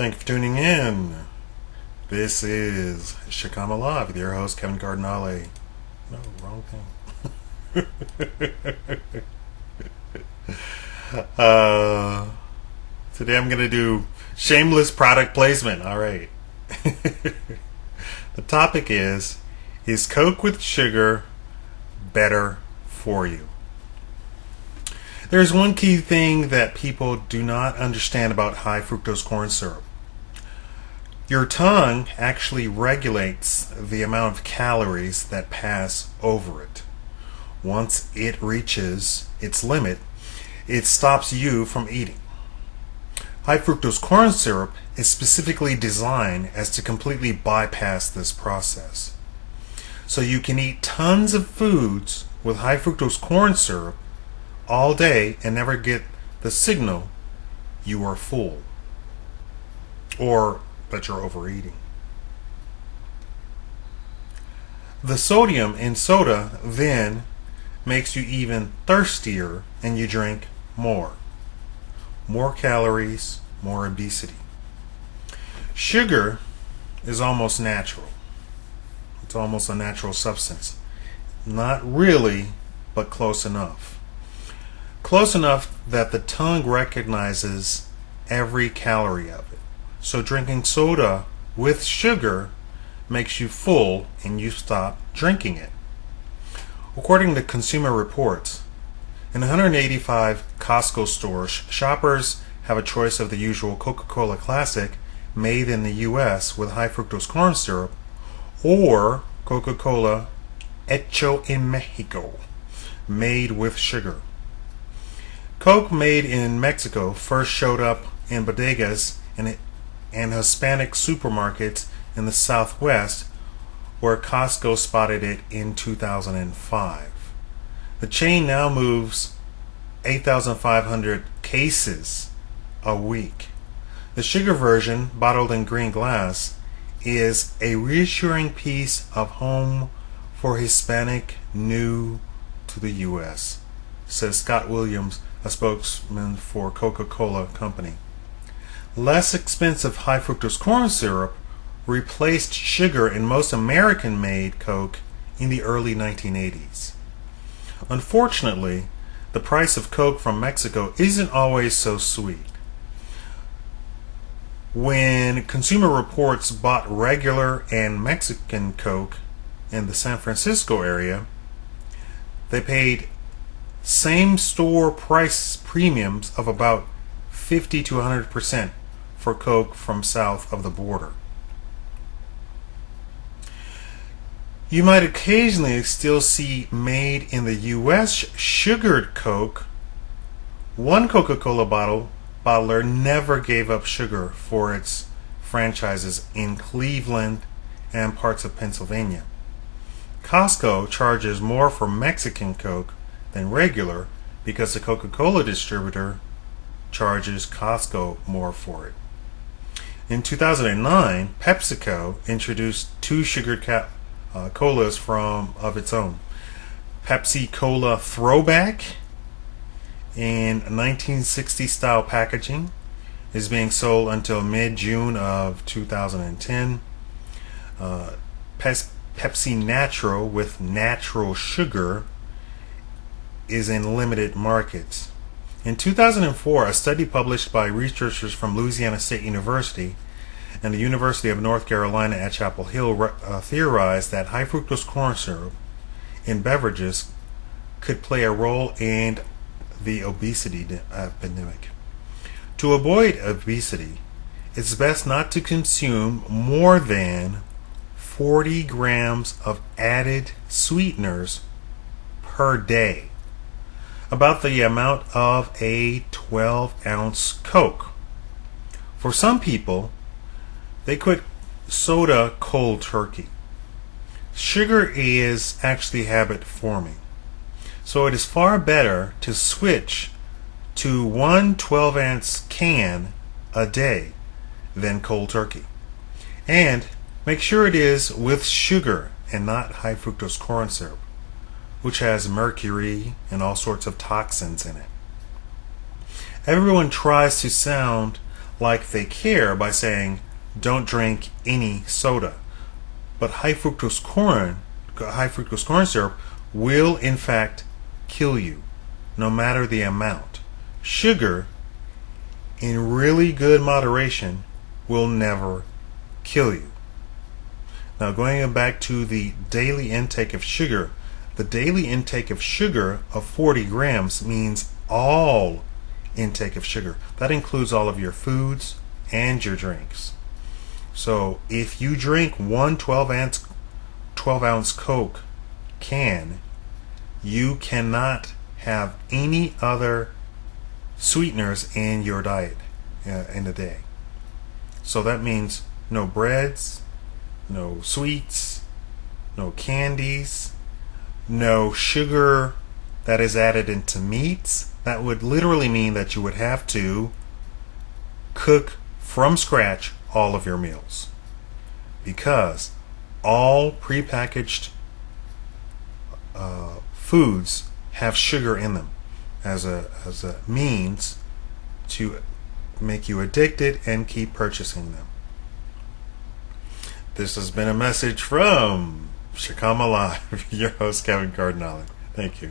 Thank you for tuning in. This is Shikama Live with your host, Kevin Cardinale. No, wrong thing. Today I'm going to do shameless product placement. All right. The topic is Coke with sugar better for you? There's one key thing that people do not understand about high fructose corn syrup. Your tongue actually regulates the amount of calories that pass over it. Once it reaches its limit, it stops you from eating. High fructose corn syrup is specifically designed as to completely bypass this process. So you can eat tons of foods with high fructose corn syrup all day and never get the signal you are full or that you're overeating. The sodium in soda then makes you even thirstier and you drink more. More calories, more obesity. Sugar is almost natural. It's almost a natural substance. Not really, but close enough. Close enough that the tongue recognizes every calorie of it. So drinking soda with sugar makes you full and you stop drinking it. According to Consumer Reports, in 185 Costco stores, shoppers have a choice of the usual Coca-Cola Classic made in the U.S. with high fructose corn syrup or Coca-Cola Hecho en Mexico made with sugar. Coke made in Mexico first showed up in bodegas and Hispanic supermarkets in the Southwest, where Costco spotted it in 2005. The chain now moves 8,500 cases a week. The sugar version, bottled in green glass, is a reassuring piece of home for Hispanic new to the U.S., says Scott Williams, a spokesman for Coca-Cola Company. Less expensive high fructose corn syrup replaced sugar in most American-made Coke in the early 1980s. Unfortunately, the price of Coke from Mexico isn't always so sweet. When Consumer Reports bought regular and Mexican Coke in the San Francisco area, they paid same store price premiums of about 50 to 100% for Coke from south of the border. You might occasionally still see made in the U.S. sugared Coke. One Coca-Cola bottler never gave up sugar for its franchises in Cleveland and parts of Pennsylvania. Costco charges more for Mexican Coke than regular because the Coca-Cola distributor charges Costco more for it. In 2009, PepsiCo introduced two sugared colas of its own. Pepsi Cola Throwback in 1960 style packaging is being sold until mid-June of 2010. Pepsi Natural with natural sugar is in limited markets. In 2004, a study published by researchers from Louisiana State University and the University of North Carolina at Chapel Hill theorized that high fructose corn syrup in beverages could play a role in the obesity epidemic. To avoid obesity, it's best not to consume more than 40 grams of added sweeteners per day, about the amount of a 12-ounce Coke. For some people, they quit soda cold turkey. Sugar is actually habit forming, so it is far better to switch to one 12-ounce can a day than cold turkey. And make sure it is with sugar and not high fructose corn syrup, which has mercury and all sorts of toxins in it. Everyone tries to sound like they care by saying don't drink any soda. But high fructose corn syrup will in fact kill you, no matter the amount. Sugar, in really good moderation, will never kill you. Now, going back to the daily intake of sugar, the daily intake of sugar of 40 grams means all intake of sugar. That includes all of your foods and your drinks. So if you drink one 12-ounce Coke can, you cannot have any other sweeteners in your diet in a day. So that means no breads, no sweets, no candies, no sugar that is added into meats. That would literally mean that you would have to cook from scratch all of your meals, because all prepackaged foods have sugar in them as a means to make you addicted and keep purchasing them. This has been a message from Shikama Live, your host Kevin Cardinale. Thank you.